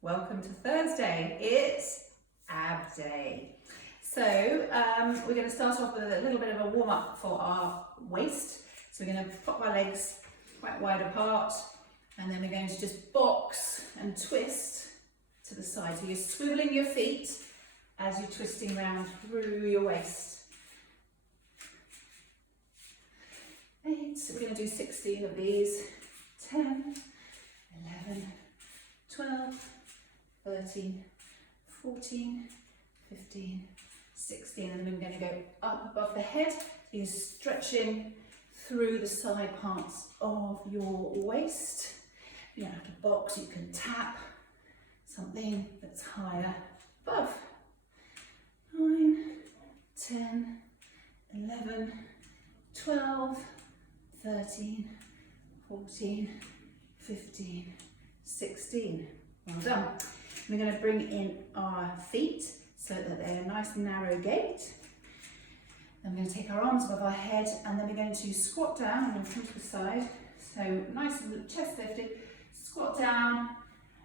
Welcome to Thursday. It's ab day. So we're going to start off with a little bit of a warm up for our waist. So we're going to pop our legs quite wide apart, and then we're going to just box and twist to the side. So you're swiveling your feet as you're twisting around through your waist. 8, so we're going to do 16 of these. 10, 11, 12, 13, 14, 15, 16, and then we're going to go up above the head. You're stretching through the side parts of your waist. You don't have to box, you can tap something that's higher above. 9, 10, 11, 12, 13, 14, 15, 16. Well done. We're going to bring in our feet so that they're a nice narrow gait. Then we're going to take our arms above our head, and then we're going to squat down and come to the side. So nice and chest lifted, squat down.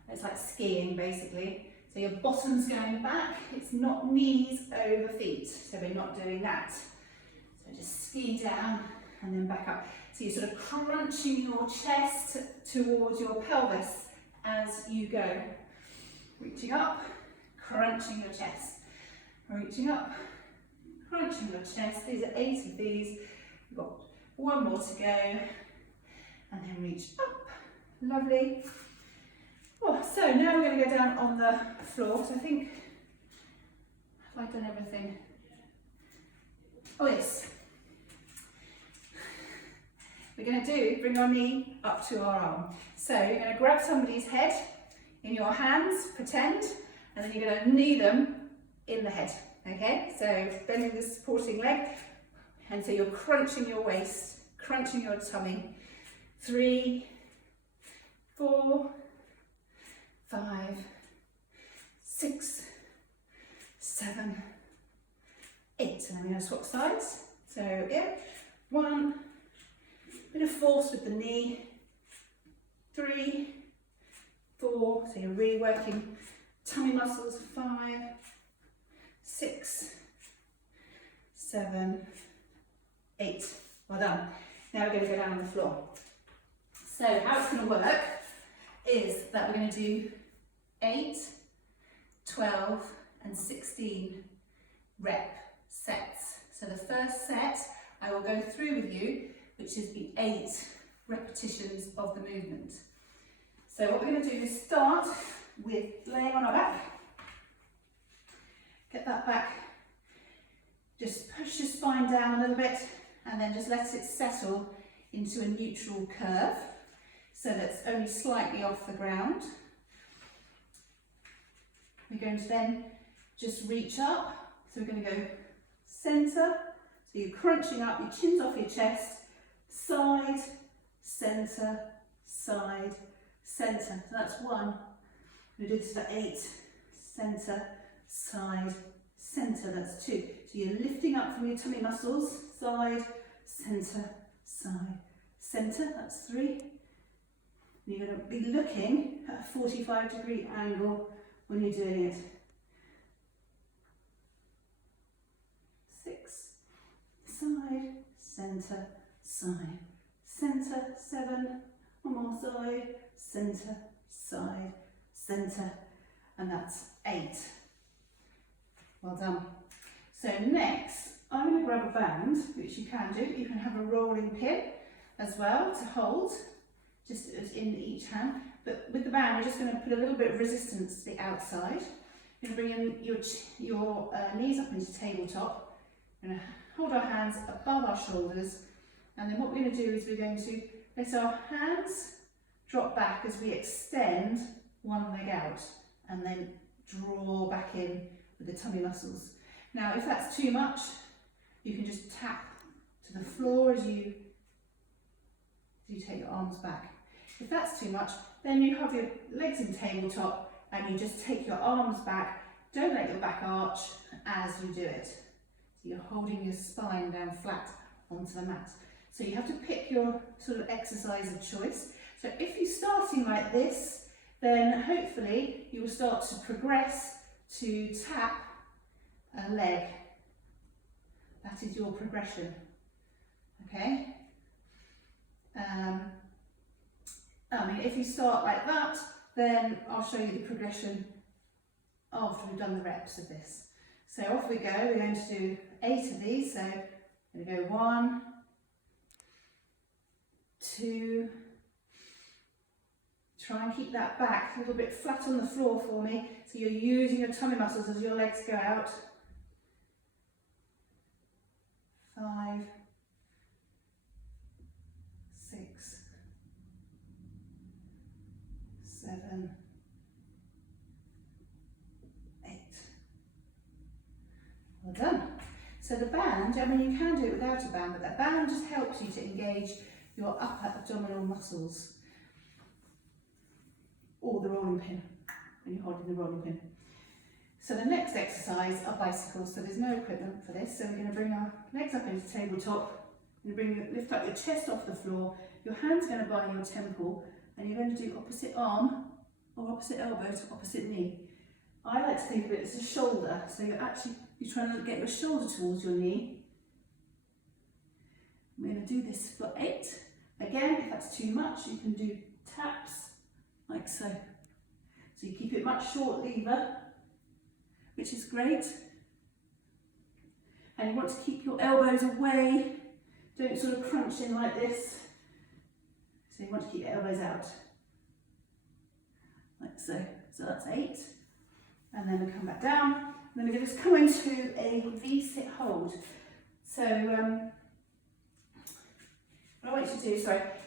It's like skiing basically. So your bottom's going back. It's not knees over feet. So we're not doing that. So just ski down and then back up. So you're sort of crunching your chest towards your pelvis as you go. Reaching up, crunching your chest. Reaching up, crunching your chest. These are 8 of these. We've got one more to go. And then reach up. Lovely. Oh, so now we're going to go down on the floor. So I think, have I done everything? Oh yes. We're going to bring our knee up to our arm. So you're going to grab somebody's head in your hands, pretend, and then you're going to knee them in the head. Okay, so bending the supporting leg, and so you're crunching your waist, crunching your tummy. 3, 4, 5, 6, 7, 8, and then we're going to swap sides. So yeah, 1, bit of force with the knee. 3, 4, so you're really working tummy muscles. 5, 6, 7, 8. Well done. Now we're going to go down on the floor. So how it's going to work is that we're going to do 8, 12 and 16 rep sets. So the first set I will go through with you, which is the 8 repetitions of the movement. So what we're going to do is start with laying on our back. Get that back, just push your spine down a little bit, and then just let it settle into a neutral curve so that it's only slightly off the ground. We're going to then just reach up, so we're going to go centre, so you're crunching up, your chin's off your chest, side, centre, side, centre. So that's 1. We do this for 8, centre, side, centre. That's 2. So you're lifting up from your tummy muscles, side, centre, side, centre. That's 3. You're going to be looking at a 45-degree angle when you're doing it. 6, side, centre, side, centre. 7, one more side, centre, side, centre, and that's 8. Well done. So next, I'm going to grab a band, which you can do. You can have a rolling pin as well to hold, just as in each hand. But with the band, we're just going to put a little bit of resistance to the outside. You're going to bring in your knees up into tabletop. We're going to hold our hands above our shoulders, and then what we're going to do is we're going to let our hands drop back as we extend one leg out, and then draw back in with the tummy muscles. Now, if that's too much, you can just tap to the floor as you take your arms back. If that's too much, then you have your legs in tabletop and you just take your arms back. Don't let your back arch as you do it. So you're holding your spine down flat onto the mat. So you have to pick your sort of exercise of choice. So if you're starting like this, then hopefully you will start to progress to tap a leg. That is your progression, okay? I mean, if you start like that, then I'll show you the progression after we've done the reps of this. So off we go, we're going to do 8 of these. So I'm going to go 1, 2, try and keep that back a little bit flat on the floor for me, so you're using your tummy muscles as your legs go out. 5, 6, 7, 8. Well done. So the band, I mean, you can do it without a band, but that band just helps you to engage your upper abdominal muscles, or the rolling pin, when you're holding the rolling pin. So the next exercise are bicycles, so there's no equipment for this. So we're going to bring our legs up into tabletop, lift up your chest off the floor, your hand's going to be on your temple, and you're going to do opposite arm, or opposite elbow to opposite knee. I like to think of it as a shoulder, so you're trying to get your shoulder towards your knee. I'm going to do this for 8. Again, if that's too much, you can do taps, like so. So you keep it much short lever, which is great. And you want to keep your elbows away. Don't sort of crunch in like this. So you want to keep your elbows out, like so. So that's 8. And then we come back down. And then we're going to come into a V-sit hold. So what I want you to do,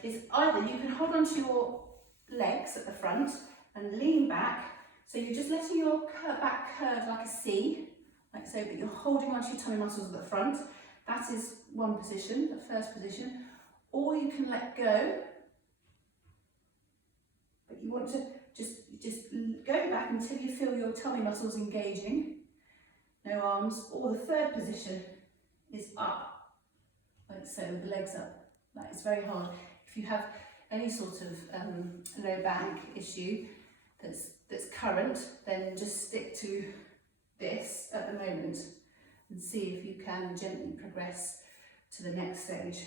is either you can hold onto your legs at the front and lean back. So you're just letting your back curve like a C, like so, but you're holding onto your tummy muscles at the front. That is one position, the first position. Or you can let go, but you want to just go back until you feel your tummy muscles engaging. No arms. Or the third position is up, like so, with the legs up. Like, it's very hard. If you have any sort of low back issue that's current, then just stick to this at the moment and see if you can gently progress to the next stage,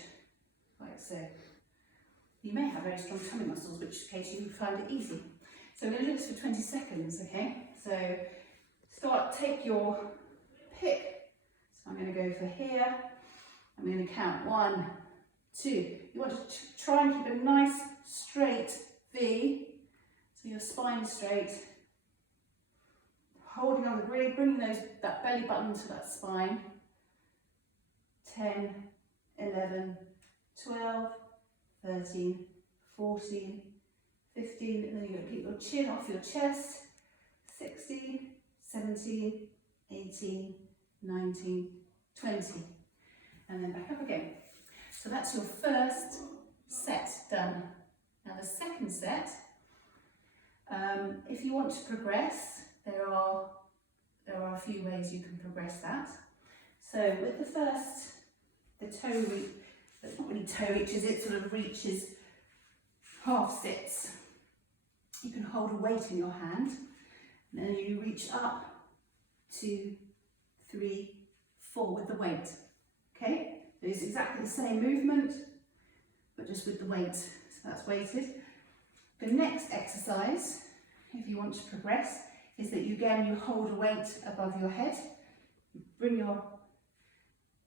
like so. You may have very strong tummy muscles, which case you find it easy. So I'm going to do this for 20 seconds, okay? So take your pick. So I'm going to go for here. I'm going to count 1, 2. You want to try and keep a nice straight V, so your spine straight. Holding on, really bringing that belly button to that spine. 10, 11, 12, 13, 14, 15, and then you're going to keep your chin off your chest. 16, 17, 18, 19, 20. And then back up again. So that's your first set done. Now the second set, if you want to progress, there are a few ways you can progress that. So with the first, the toe reach, that's not really toe reaches, it sort of reaches half sits. You can hold a weight in your hand, and then you reach up, 2, 3, 4 with the weight. Okay, so it's exactly the same movement, but just with the weight. So that's weighted. The next exercise, if you want to progress, is that you hold a weight above your head. You bring your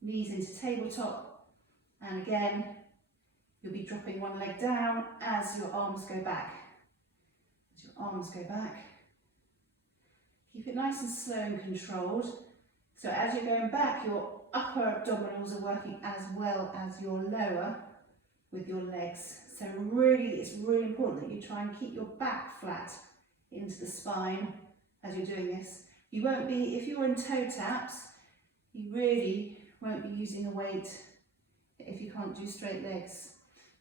knees into tabletop, and again, you'll be dropping one leg down as your arms go back. As your arms go back. Keep it nice and slow and controlled. So as you're going back, your upper abdominals are working as well as your lower with your legs. So it's really important that you try and keep your back flat into the spine as you're doing this. You won't be, if you're in toe taps, you really won't be using a weight if you can't do straight legs.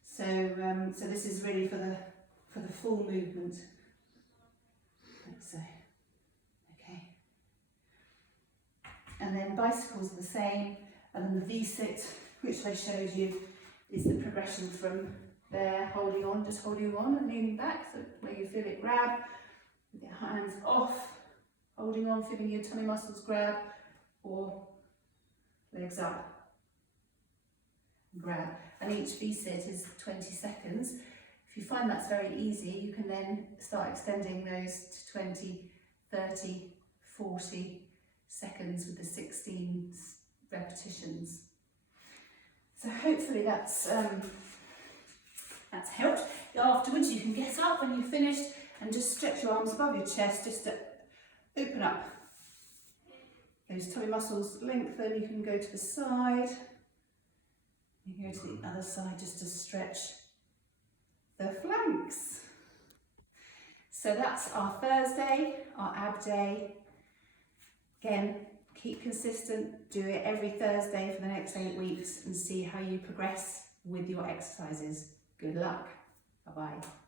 So this is really for the full movement. Like so. Okay. And then bicycles are the same, and then the V-sit, which I showed you, is the progression from there, holding on, just holding on and leaning back, so where you feel it grab, with your hands off, holding on, feeling your tummy muscles grab, or legs up, grab. And each V-sit is 20 seconds. If you find that's very easy, you can then start extending those to 20, 30, 40 seconds with the 16 repetitions. So hopefully that's helped. Afterwards you can get up when you've finished and just stretch your arms above your chest just to open up. Those tummy muscles lengthen, you can go to the side. You can go to the other side just to stretch the flanks. So that's our Thursday, our ab day. Again, keep consistent, do it every Thursday for the next 8 weeks and see how you progress with your exercises. Good luck. Bye-bye.